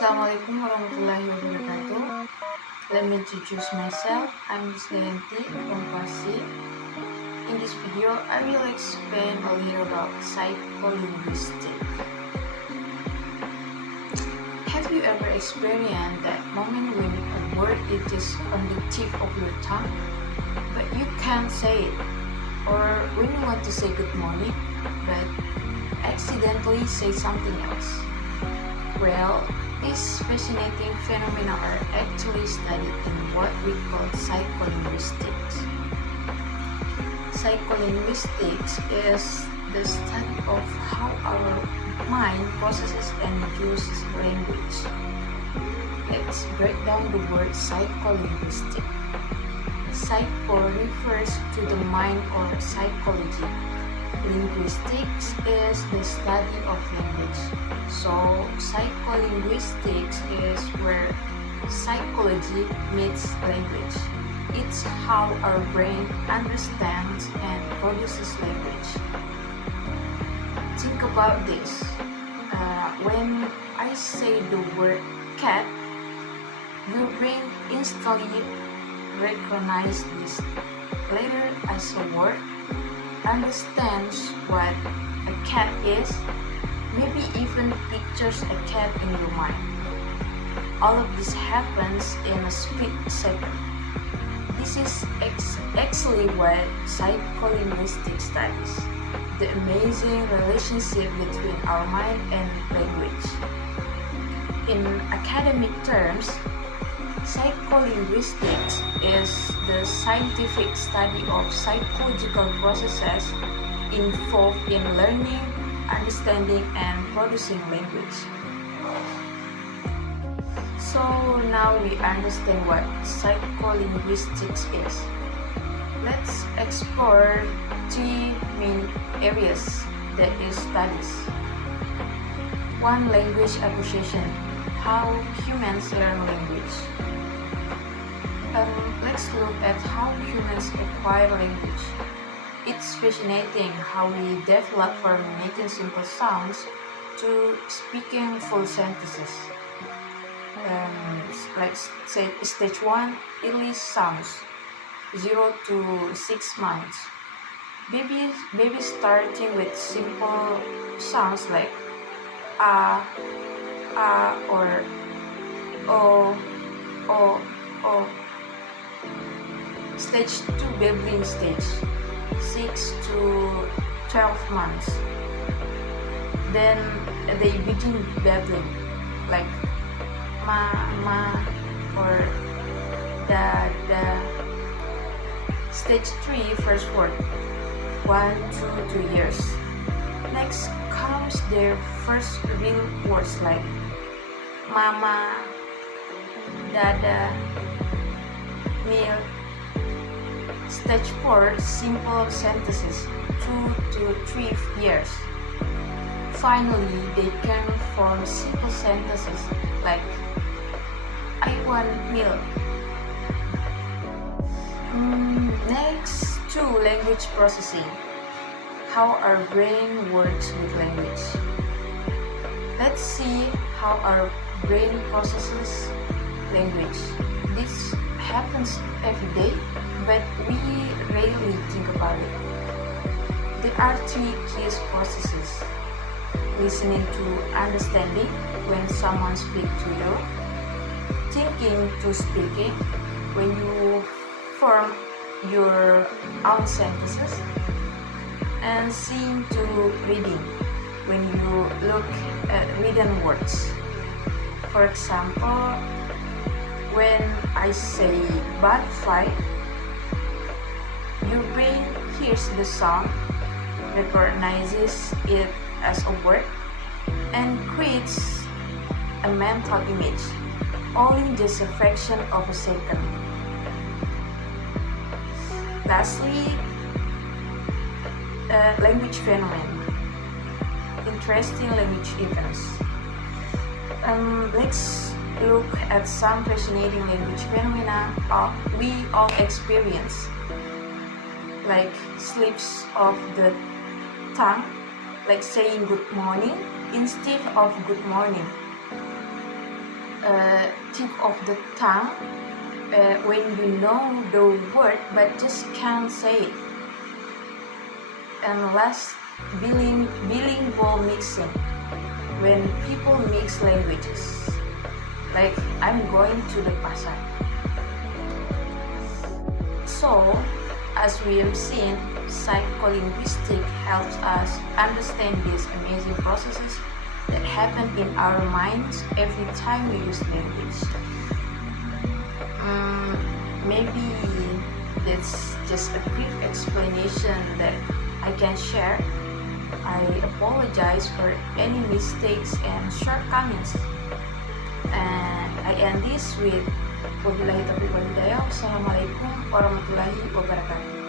Assalamualaikum warahmatullahi wabarakatuh. Let me introduce myself. I'm Dayanti from Parsi. In this video, I will explain a little about psycholinguistics. Have you ever experienced that moment when a word is just on the tip of your tongue, but you can't say it? Or when you want to say good morning, but accidentally say something else? Well, these fascinating phenomena are actually studied in what we call psycholinguistics. Psycholinguistics is the study of how our mind processes and uses language. Let's break down the word psycholinguistic. Psycho refers to the mind or psychology. Linguistics is the study of language. So, psycholinguistics is where psychology meets language. It's how our brain understands and produces language. Think about this. When I say the word cat, your brain instantly recognizes this letter as a word, understands what a cat is, maybe even pictures a cat in your mind. All of this happens in a split second. This is actually what psycholinguistics studies, the amazing relationship between our mind and language. In academic terms, psycholinguistics is the scientific study of psychological processes involved in learning, understanding, and producing language. So now we understand what psycholinguistics is. Let's explore three main areas that it studies. One, language acquisition, how humans learn language. Let's look at how humans acquire language. It's fascinating how we develop from making simple sounds to speaking full sentences. Like say stage 1, early sounds, 0 to 6 months. Babies starting with simple sounds like or o. Stage 2, babbling stage, 6 to 12 months. Then they begin babbling like ma or da. Stage 3, first word, 1 to 2 years. Next comes their first real words like mama, dada, milk. Stage 4, simple sentences, 2 to 3 years. Finally, they can form simple sentences like I want milk. Next to language processing, how our brain works with language. Let's see how our brain processes language. This happens every day, but we rarely think about it. There are three key processes: listening to understanding when someone speaks to you, thinking to speaking when you form your own sentences, and seeing to reading when you look at written words. For example, when I say butterfly, your brain hears the sound, recognizes it as a word, and creates a mental image, all in just a fraction of a second. Lastly, language phenomenon. Interesting language events. Let's look at some fascinating language phenomena we all experience, like slips of the tongue, like saying good morning instead of good morning. tip of the tongue when you know the word but just can't say it. And last, bilingual mixing, when people mix languages, like I'm going to the pasar. So, as we have seen, psycholinguistics helps us understand these amazing processes that happen in our minds every time we use language. Maybe that's just a brief explanation that I can share. I apologize for any mistakes and shortcomings. And I end this with wabillahi taufiq wal hidayah. Wassalamualaikum warahmatullahi wabarakatuh.